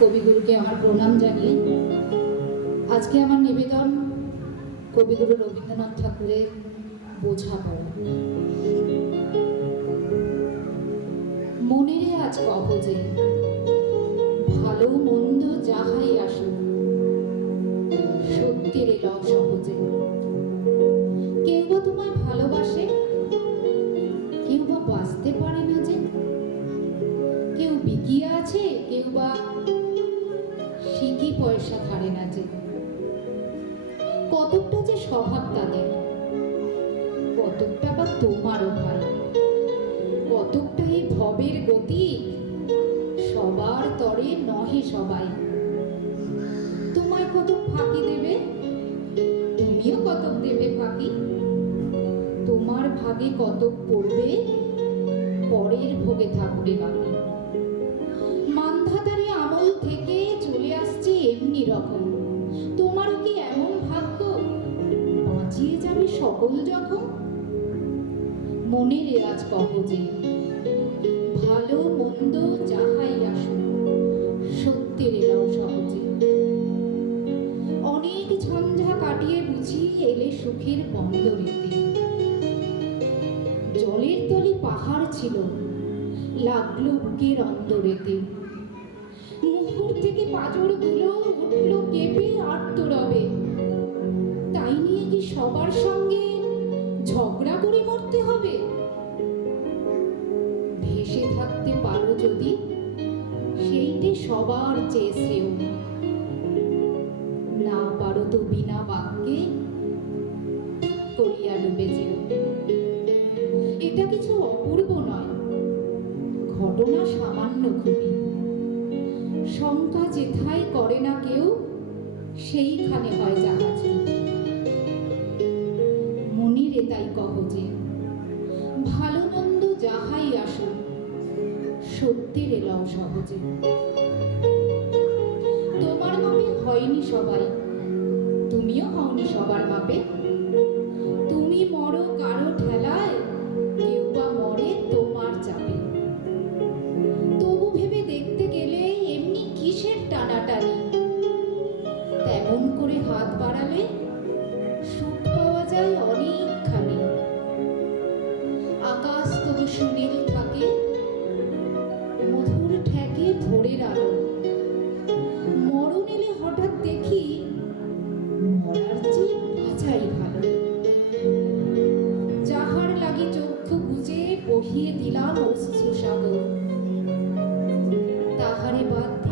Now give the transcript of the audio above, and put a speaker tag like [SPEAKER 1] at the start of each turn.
[SPEAKER 1] কবিগুরুকে আমার প্রণাম জানিয়ে আজকে আমার নিবেদন কবিগুরু রবীন্দ্রনাথ ঠাকুরের বোঝা বোঝাপড়া মনেরে আজ কহ যে, ভালো মন্দ যাহাই আসুক, সত্যের এলাও সহজে। কেউ বা তোমায় ভালোবাসে, কেউ বা বাঁচতে পারে না যে। কেউ বিকিয়ে আছে, কেউ বা শিখি পয়সা ধারে না যে। কতকটা যে স্বভাব তাদের। কতকটা বা তোমারও ভাই কতকটা এই ভবের গতি সবার তরে নহে সবাই। তোমায় কতক ফাঁকি দেবে? তুমিও কতক দেবে ফাঁকি? তোমার ভাগে কতক পড়বে? পরের ভোগে থাকবে বাকি। রকম তোমারও কি এমন ভাগ্য? বাঁচিয়ে যাবে সকল যখন? মনের আজ কহ যে, ভালো মন্দ যাহাই আসুক, সত্যের এলাও সহজে। অনেক ঝঞ্ঝা কাটিয়ে বুঝি এলে সুখের বন্দরেতে। জলের তলে পাহাড় ছিল, লাগল বুকের অন্দরেতে। মুহুর থেকে পাঁজরগুলো উঠল কেঁপে আর্ত রবে তাই নিয়ে কি সবার সঙ্গে ঝগড়া করে মরতে হবে? ভেসে থাকতে পারো যদি, সেইটে সবার চেয়ে শ্রেয়। না পারো তো বিনা বাক্যে করিয়া ডুবে যেও। করে না কেউ, সেইখানে হয় জাহাজ। মনিরে তাই কহ যে ভালো মন্দ যাহাই আসুক, সত্যের এলাও সহজে তোমার মাপে হয়নি সবাই, তুমিও হওনি সবার মাপে করে হাত বাড়ালে সুখ পাওয়া যায় অনেকখানি। আকাশ তবু সুনীল থাকে, মধুর ঠেকে ধরে রাখ মরণ এলে হঠাৎ দেখি মরার চেয়ে বাঁচাই ভালো। যাহার লাগে চক্ষু বুঝে বহিয়ে দিলাম অশ্রু সাগর